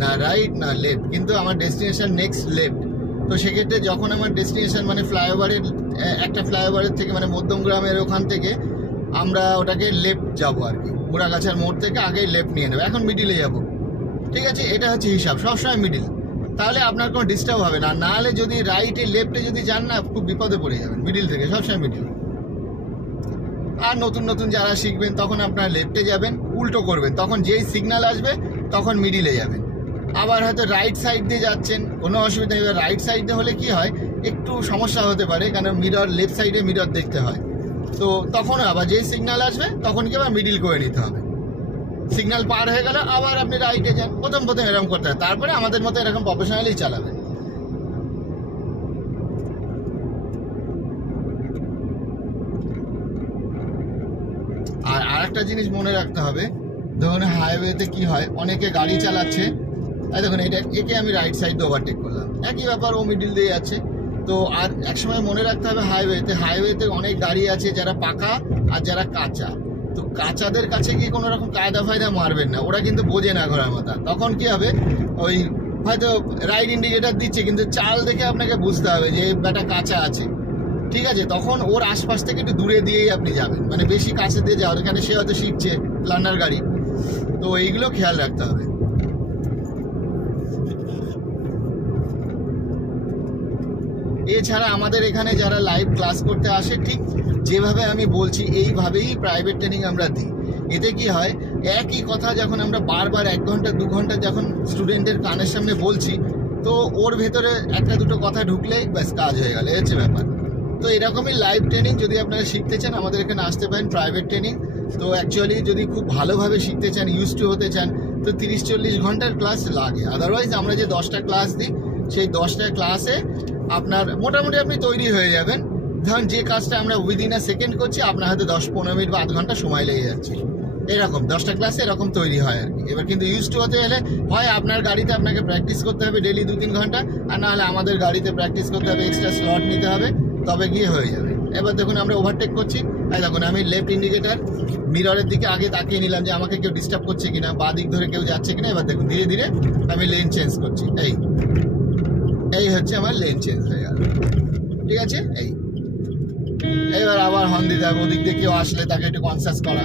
না রাইট না লেফট, কিন্তু আমার ডেস্টিনেশন নেক্সট লেফট। তো সেক্ষেত্রে যখন আমার ডেস্টিনেশন মানে ফ্লাইওভারের একটা ফ্লাইওভারের থেকে মানে মধ্যমগ্রামের ওখান থেকে আমরা ওটাকে লেফট যাবো আর কি, মুড়াগাছার মোড় থেকে আগেই লেফট নিয়ে নেবো, এখন মিডিলে যাবো। ঠিক আছে, এটা হচ্ছে হিসাব, সবসময় মিডিল, তাহলে আপনার কোনো ডিস্টার্ব হবে না। নাহলে যদি রাইটে লেফটে যদি যান না, খুব বিপদে পড়ে যাবেন। মিডিল থেকে সবসময় মিডিল। আর নতুন নতুন যারা শিখবেন তখন আপনারা লেফটে যাবেন, উল্টো করবেন, তখন যেই সিগন্যাল আসবে তখন মিডিলে যাবেন। আবার হয়তো রাইট সাইড দিয়ে যাচ্ছেন, কোনো অসুবিধা নেই। রাইট সাইডে হলে কি হয়, একটু সমস্যা হতে পারে, কারণ মিরর লেফট সাইডে মিরর দেখতে হয়। তো তখন আবার যেই সিগন্যাল আসবে তখন কি আবার মিডিল করে নিতে হবে। সিগন্যাল পার হয়ে গেল আবার আপনি রাইটে যান, প্রথম এরকম করতে হয়, তারপরে আমাদের মতো এরকম প্রফেশনালি চালাবেন। আর আরেকটা জিনিস মনে রাখতে হবে, ধরুন হাইওয়েতে কি হয়, অনেকে গাড়ি চালাচ্ছে, দেখুন একে আমি রাইট সাইড দিয়ে ওভারটেক করলাম, একই ব্যাপার, ও মিডিল দিয়ে যাচ্ছে। তো আর একসময় মনে রাখতে হবে হাইওয়েতে অনেক গাড়ি আছে যারা পাকা আর যারা কাঁচা। তো কাঁচাদের কাছে গিয়ে কোনো রকম কায়দা ফায়দা মারবেন না, ওরা কিন্তু বোঝে না ঘোড়ার মাথা। তখন কি হবে, ওই হয়তো রাইট ইন্ডিকেটার দিচ্ছে কিন্তু চাল দেখে আপনাকে বুঝতে হবে যে ব্যাটা কাঁচা আছে। ঠিক আছে, তখন ওর আশপাশ থেকে একটু দূরে দিয়েই আপনি যাবেন, মানে বেশি কাছে দিয়ে যাওয়ার, এখানে সে হয়তো শিখছে লার্নার গাড়ি। তো এইগুলো খেয়াল রাখতে হবে। এছাড়া আমাদের এখানে যারা লাইভ ক্লাস করতে আসে, ঠিক যেভাবে আমি বলছি এইভাবেই প্রাইভেট ট্রেনিং আমরা দিই। এতে কি হয়, একই কথা যখন আমরা বারবার 1 ঘন্টা 2 ঘন্টা যখন স্টুডেন্টের কানের সামনে বলছি, তো ওর ভেতরে একটা দুটো কথা ঢুকলেই ব্যাস কাজ হয়ে গেল, হচ্ছে ব্যাপার। তো এরকমই লাইভ ট্রেনিং যদি আপনারা শিখতে চান, আমাদের এখানে আসতে পারেন, প্রাইভেট ট্রেনিং। তো অ্যাকচুয়ালি যদি খুব ভালোভাবে শিখতে চান, ইউজ টু হতে চান, তো 30-40 ঘন্টার ক্লাস লাগে। আদারওয়াইজ আমরা যে 10টা ক্লাস দিই, সেই 10টা ক্লাসে আপনার মোটামুটি আপনি তৈরি হয়ে যাবেন। ধরুন যে কাজটা আমরা উইদিন আ সেকেন্ড করছি, আপনার হয়তো 10-15 মিনিট বা আধ ঘন্টা সময় লেগে যাচ্ছে। এরকম 10টা ক্লাসে এরকম তৈরি হয় আর কি। এবার কিন্তু ইউজ টু হতে গেলে হয় আপনার গাড়িতে আপনাকে প্র্যাকটিস করতে হবে ডেলি 2-3 ঘন্টা, আর না হলে আমাদের গাড়িতে প্র্যাকটিস করতে হবে, এক্সট্রা স্লট নিতে হবে, তবে গিয়ে হয়ে যাবে। এবার দেখুন আমরা ওভারটেক করছি, দেখুন আমি লেফট ইন্ডিকেটার মিররের দিকে আগে তাকিয়ে নিলাম যে আমাকে কেউ ডিস্টার্ব করছে কিনা, বা দিক ধরে কেউ যাচ্ছে কিনা। এবার দেখুন ধীরে ধীরে আমি লেন চেঞ্জ করছি, এই হচ্ছে আমার লেন চেঞ্জ হয়ে গেল। ঠিক আছে, এবার আবার হর্ন দিতে হবে, ওদিক দিয়ে কেউ আসলে তাকে একটু কনসাস করা।